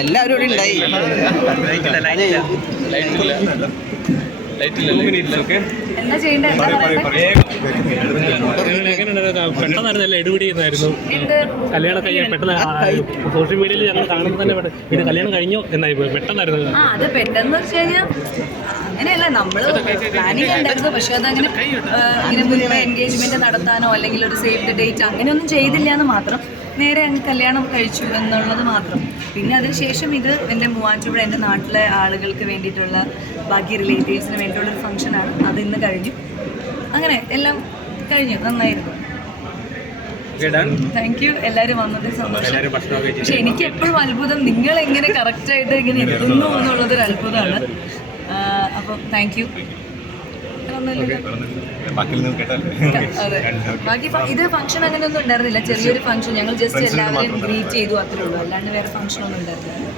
എല്ലാവരും ഇവിടെ ഉണ്ടായി. എടുപിടി കല്യാണം കഴിഞ്ഞ പെട്ടെന്ന് സോഷ്യൽ മീഡിയയിൽ ഞങ്ങൾ കാണുമ്പോൾ തന്നെ ഇത് കല്യാണം കഴിഞ്ഞോ എന്നായി പോയി. പെട്ടെന്നായിരുന്നു ആ അത് പെട്ടെന്ന് വെച്ച് കഴിഞ്ഞാൽ അങ്ങനെയല്ല നമ്മൾ പ്ലാനിങ് ഉണ്ടായിരുന്നു പക്ഷെ അതങ്ങനെ ഇങ്ങനെ എൻഗേജ്മെന്റ് നടത്താനോ അല്ലെങ്കിൽ ഒരു സേഫ് ദ ഡേറ്റ് അങ്ങനെയൊന്നും ചെയ്തില്ല എന്ന് മാത്രം. നേരെ അങ്ങ് കല്യാണം കഴിച്ചു എന്നുള്ളത് മാത്രം. പിന്നെ അതിനുശേഷം ഇത് എന്റെ മൂവാറ്റുപുഴ എന്റെ നാട്ടിലെ ആളുകൾക്ക് വേണ്ടിയിട്ടുള്ള ബാക്കി റിലേറ്റീവ്സിന് വേണ്ടിയിട്ടുള്ള ഒരു ഫംഗ്ഷനാണ് അത് ഇന്ന് കഴിഞ്ഞു. അങ്ങനെ എല്ലാം കഴിഞ്ഞു. നന്നായിരുന്നു. താങ്ക് യു എല്ലാവരും വന്നതിൽ സന്തോഷം. പക്ഷെ എനിക്ക് എപ്പോഴും അത്ഭുതം നിങ്ങൾ എങ്ങനെ കറക്റ്റായിട്ട് ഇങ്ങനെ എത്തുന്നു എന്നുള്ളതൊരു അത്ഭുതമാണ്. അപ്പം താങ്ക് യു ബാക്കി ഇത് ഫംഗ്ഷൻ അങ്ങനെ ഒന്നും ഉണ്ടായിരുന്നില്ല. ചെറിയൊരു ഫംഗ്ഷൻ ഞങ്ങൾ ജസ്റ്റ് എല്ലാവരെയും ഗ്രീറ്റ് ചെയ്തു അത്രേ ഉള്ളൂ. അല്ലാണ്ട് വേറെ ഫംഗ്ഷൻ ഒന്നും ഉണ്ടായിരുന്നില്ല.